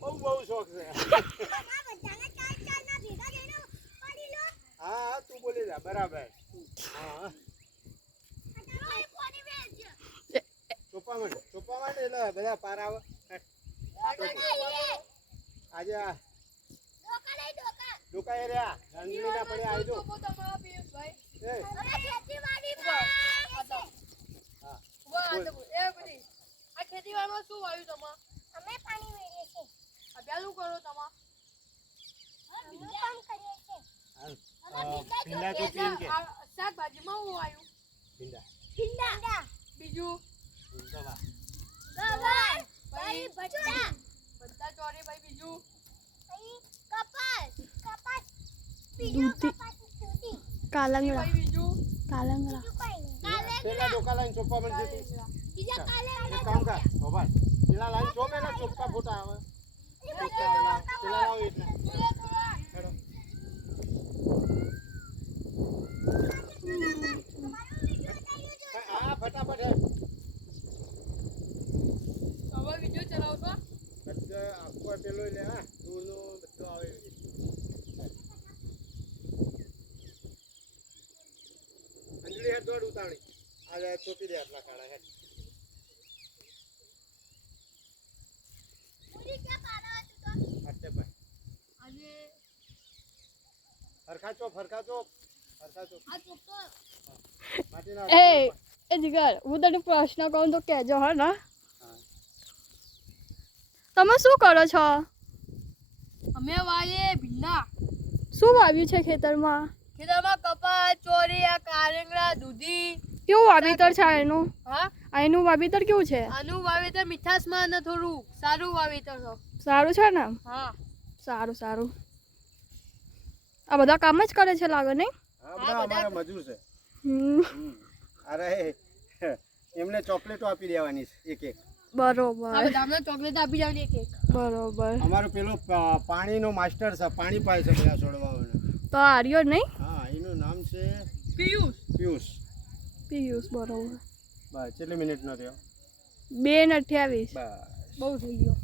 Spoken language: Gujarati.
બહુ શોખ છે. હા તું બોલી જા બરાબર. હા ચોપા માટે એટલે બધા પાર આવે. આજે ડોકા એ રહ્યા રંગલી ના પડે આવી દો. આ ખેતીવાડીમાં શું વાવ્યું તમે? અમે પાણી વેરીએ છીએ. અભ્યાસ કરો તમે? કામ કરીએ છીએ. ભીંડા તો પીન કે શાકભાજીમાં શું વાવ્યું? ભીંડા બીજું ગવાર ભાઈ બધા ચોરી ભાઈ બીજું કપાસ બીજું કાલંગડા ભાઈ બીજું કાલંગડા પેલા ડોકા લાઈન ચોપા મને જતી. બીજા કાલે એક કામ કર બાબા પેલા લાઈન ચોપે ને ચોપા ફોટા આવે. પેલા લાવ એટલે હેડો. હા ફટાફટ હે. હવે વિડિયો ચલાવતો બધા આખો પેલો લે હા દૂરનો બધો આવે. અંજલી હાથ દોડ ઉતાણી આ ચોપી દે આટલા કાળા હે. પૂરી ક્યાં પાડવા તું તો આટલે ભાઈ આજે ફરખા ચોપ આ ચોક્કસ માટીના એ જીગર હું તને પ્રશ્ન કહું તો કહેજો હા ને. તમે શું કરો છો? અમે વાઈએ ભીંડા શું વાવ્યું છે ખેતરમાં? ખેતરમાં કપાસ ચોરી આ કારેંગડા દૂધી કેવું વાવેતર છે એનું? હા એનું વાવેતર કેવું છે? આનું વાવેતર મીઠાશમાં અને થોડું સારું વાવેતર છે. સારું છે ને? હા સારું આ બધા કામ જ કરે છે લાગે નહીં? હા બધા અમારા મજૂર છે. અરે એમને ચોકલેટો આપી દેવાની એક એક. બરોબર આ બધાને ચોકલેટ આપી જાવની એક બરોબર. અમારો પેલો પાણીનો માસ્ટર છે પાણી પાય છે બધા છોડવાઓને. તો આર્યો નહીં? હા એનું નામ છે પિયુષ પિયુષ બરોબર. બસ કેટલી મિનિટનો થયો? 2:28 બસ બહુ થઈ ગયો